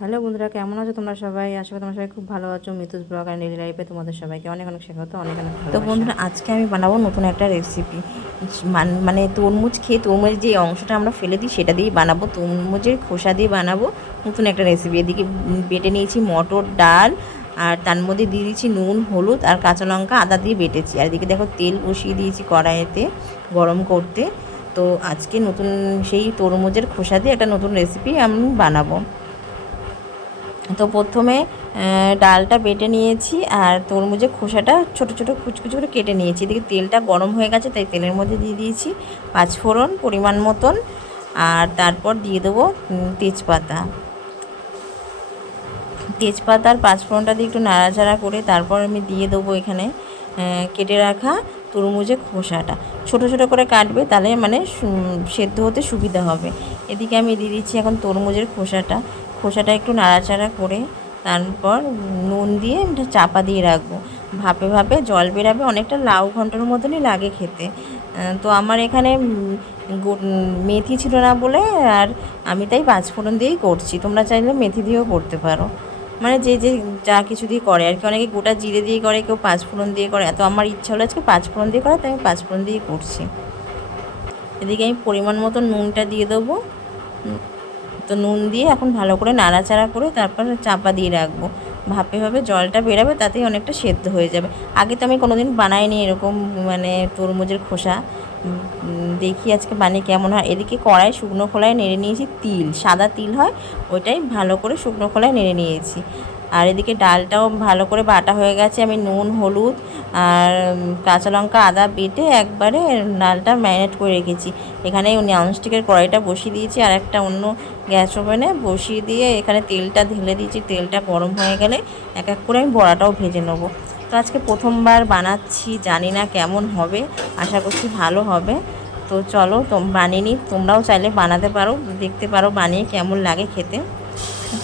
Hello বন্ধুরা, কেমন আছো তোমরা সবাই? আশা করি তোমরা সবাই খুব ভালো আছো। মিতুস ব্লগ আর ডেইলি লাইফে তোমাদের সবাইকে অনেক অনেক স্বাগত, অনেক অনেক ভালো। তো বন্ধুরা, আজকে আমি বানাবো নতুন একটা রেসিপি। মানে তরমুজ খেয়ে তরমুজের যে অংশটা আমরা ফেলে দিই সেটা দিয়েই বানাবো, তরমুজের খোসা দিয়ে বানাবো নতুন একটা রেসিপি। এদিকে বেটে নিয়েছি মটর ডাল, আর তার মধ্যে দিয়ে দিয়েছি নুন, হলুদ আর কাঁচা লঙ্কা, আদা দিয়ে বেটেছি। আর এদিকে দেখো তেল বসিয়ে দিয়েছি কড়াইতে গরম করতে। তো আজকে নতুন সেই তরমুজের খোসা দিয়ে একটা নতুন রেসিপি আমি বানাবো। তো প্রথমে ডালটা বেটে নিয়েছি আর তরমুজের খোসাটা ছোট ছোট কুচকুচি করে কেটে নিয়েছি। এদিকে তেলটা গরম হয়ে গেছে, তাই তেলের মধ্যে দিয়ে দিয়েছি পাঁচফোড়ন পরিমাণ মতন, আর তারপর দিয়ে দেবো তেজপাতা। তেজপাতার পাঁচফোড়নটা দিয়ে একটু নাড়াচাড়া করে তারপর আমি দিয়ে দেবো এখানে কেটে রাখা তরমুজের খোসাটা। ছোট ছোট করে কাটবে, তাহলে মানে সেদ্ধ হতে সুবিধা হবে। এদিকে আমি দিয়ে দিচ্ছি এখন তরমুজের খোসাটা একটু নাড়াচাড়া করে তারপর নুন দিয়ে চাপা দিয়ে রাখবো। ভাপে ভাপে জল বেরাবে, অনেকটা লাউ ঘন্টার মতনই লাগে খেতে। তো আমার এখানে মেথি ছিল না বলে আর আমি তাই পাঁচফোড়ন দিয়েই করছি। তোমরা চাইলে মেথি দিয়েও করতে পারো, মানে যে যে যা কিছু দিয়ে করে আর কি। অনেকে গোটা জিরে দিয়ে করে, কেউ পাঁচফোড়ন দিয়ে করে। তো আমার ইচ্ছা হলো আজকে পাঁচফোড়ন দিয়ে করা, তাই আমি পাঁচফোড়ন দিয়েই করছি। এদিকে আমি পরিমাণ মতো নুনটা দিয়ে দেবো। তো নুন দিয়ে এখন ভালো করে নাড়াচাড়া করে তারপর চাপা দিয়ে রাখবো। ভাপে ভাপে জলটা বেরাবে, তাতেই অনেকটা সেদ্ধ হয়ে যাবে। আগে তো আমি কোনোদিন বানাইনি এরকম, মানে তরমুজের খোসা। দেখি আজকে বানিয়ে কেমন হয়। এদিকে কড়াই শুকনো খোলায় নেড়ে নিয়েছি তিল, সাদা তিল হয় ওইটাই ভালো করে শুকনো খোলায় নেড়ে নিয়েছি। আর এদিকে ডালটাও ভালো করে বাটা হয়ে গেছে। আমি নুন, হলুদ আর কাঁচা লঙ্কা, আদা বেটে একবারে ডালটা ম্যারিনেট করে রেখেছি। এখানে ননস্টিকের কড়াইটা বসিয়ে দিয়েছি, আর একটা অন্য গ্যাস ওভেনে বসিয়ে দিয়ে এখানে তেলটা ঢেলে দিয়েছি। তেলটা গরম হয়ে গেলে এক এক করে আমি বড়াটাও ভেজে নেবো। তো আজকে প্রথমবার বানাচ্ছি, জানি না কেমন হবে, আশা করছি ভালো হবে। তো চলো বানিয়ে নিই, তোমরাও চাইলে বানাতে পারো, দেখতে পারো বানিয়ে কেমন লাগে খেতে।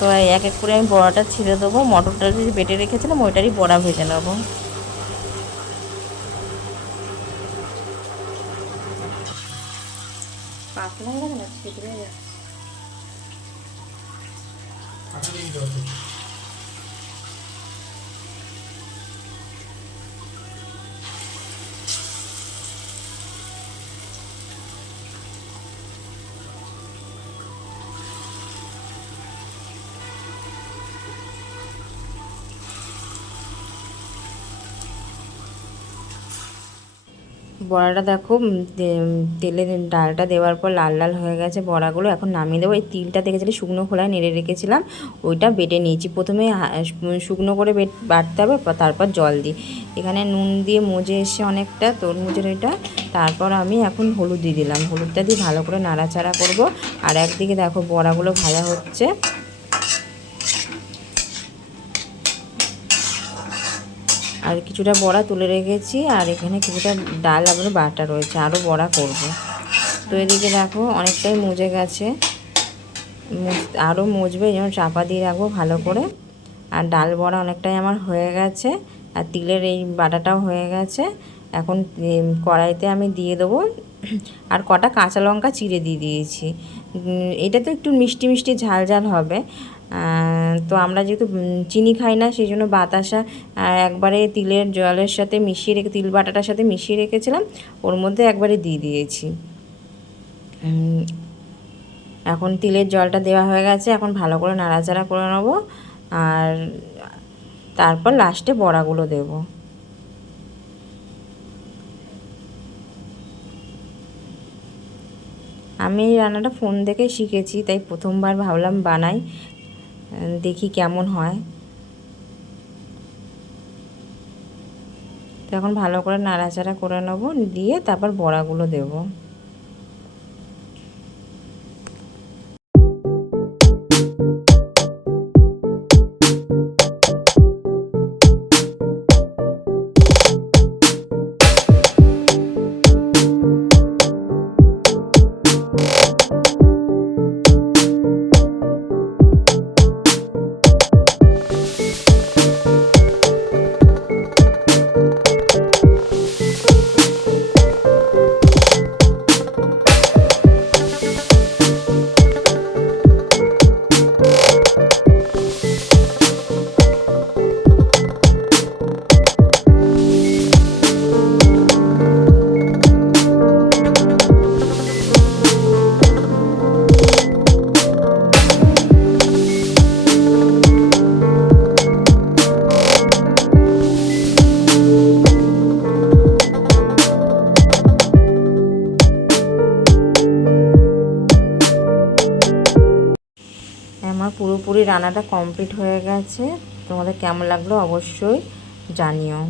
তো এক এক করে আমি বড়াটা ছিঁড়ে দেবো। মটরটা যে বেটে রেখেছিলাম ওইটারই বড়া ভেজে নেবো। পাতলা হয়ে গেছে না, ছিদ্র হয়ে যাচ্ছে। বড়াটা দেখো, তেলে ডালটা দেওয়ার পর লাল লাল হয়ে গেছে বড়াগুলো। এখন নামিয়ে দেবো। এই তিলটা দেখেছিলি শুকনো খোলায় নেড়ে রেখেছিলাম, ওইটা বেটে নিয়েছি। প্রথমে শুকনো করে বাটতে হবে, তারপর জল দিই। এখানে নুন দিয়ে মজে এসে অনেকটা তরমুজের এটা। তারপর আমি এখন হলুদ দিয়ে দিলাম, হলুদটা দিয়ে ভালো করে নাড়াচাড়া করব। আর একদিকে দেখো বড়াগুলো ভাজা হচ্ছে। আর কিছুটা বড়া তুলে রেখেছি, আর এখানে কিছুটা ডাল আবার বাটা রয়েছে, আরও বড়া করব। তো এদিকে দেখো অনেকটাই মজে গেছে, আরও মজবে, যেমন চাপা দিয়ে রাখবো ভালো করে। আর ডাল বড়া অনেকটাই আমার হয়ে গেছে, আর তিলের এই বাটাটাও হয়ে গেছে। এখন কড়াইতে আমি দিয়ে দেবো, আর কটা কাঁচা লঙ্কা চিড়ে দিয়ে দিয়েছি। এটা তো একটু মিষ্টি মিষ্টি ঝাল ঝাল হবে। তো আমরা যেহেতু চিনি খাই না, সেই জন্য বাতাসা একবারে তিলের জলের সাথে মিশিয়ে রেখে, তিল বাটাটার সাথে মিশিয়ে রেখেছিলাম, ওর মধ্যে একবারে দিয়ে দিয়েছি। এখন তিলের জলটা দেওয়া হয়ে গেছে, এখন ভালো করে নাড়াচাড়া করে নেব। আর তারপর লাস্টে বড়াগুলো দেব। আমি এই রান্নাটা ফোন দেখে শিখেছি, তাই প্রথমবার ভাবলাম বানাই, দেখি কেমন হয়। তো এখন ভালো করে নাড়াচাড়া করে নেব, দিয়ে তারপর বড়াগুলো দেবো। পুরোপুরি রান্নাটা কমপ্লিট হয়ে গেছে। তোমাদের কেমন লাগলো অবশ্যই জানিও।